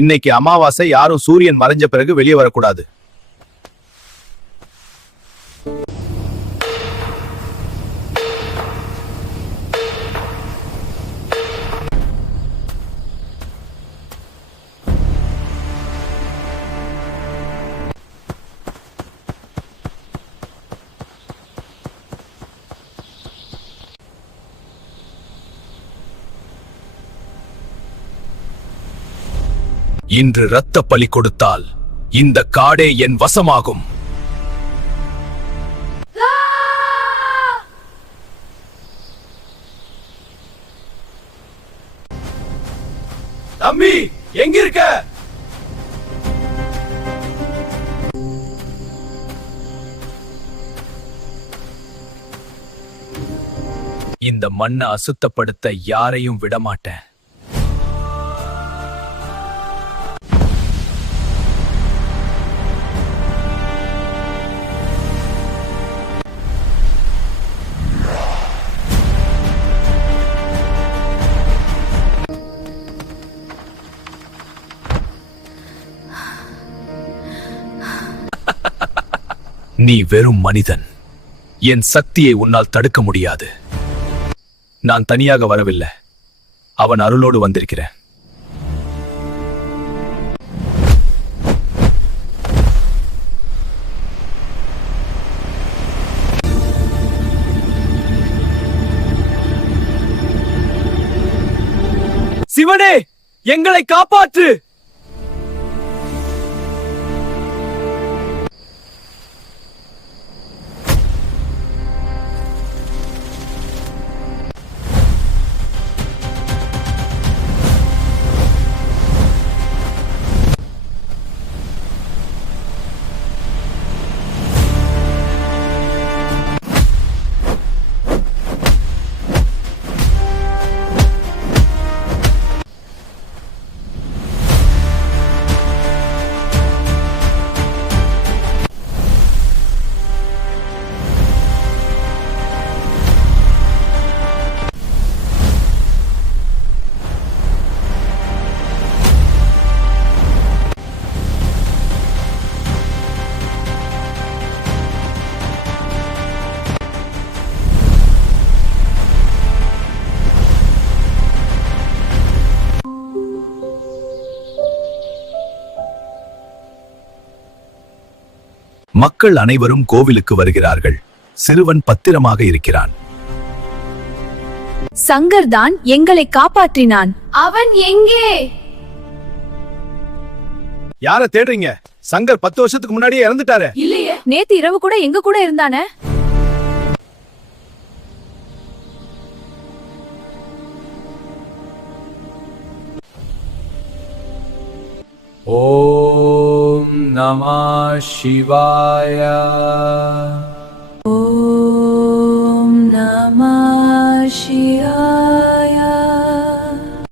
இன்னைக்கு அமாவாசை யாரும் சூரியன் மறைஞ்ச பிறகு வெளியே வரக்கூடாது. இன்று இரத்த பலி கொடுத்தால் இந்த காடே என் வசமாகும். தம்பி எங்க இருக்க இந்த மண்ணை அசுத்தப்படுத்த யாரையும் விடமாட்டேன். நீ வெறும் மனிதன். என் சக்தியை உன்னால் தடுக்க முடியாது. நான் தனியாக வரவில்லை. அவன் அருளோடு வந்திருக்கிறேன். சிவனே எங்களை காப்பாற்று! மக்கள் அனைவரும் கோவிலுக்கு வருகிறார்கள். சிறுவன் பத்திரமாக இருக்கிறான். சங்கர் தான் எங்களை காப்பாற்றினான். அவன் எங்கே? யார தேடுறீங்க? சங்கர் பத்து வருஷத்துக்கு முன்னாடியே இறந்துட்டாரு. இல்லையே. நேத்து இரவு கூட எங்க கூட இருந்தானே? ஓம் नमः शिवाय।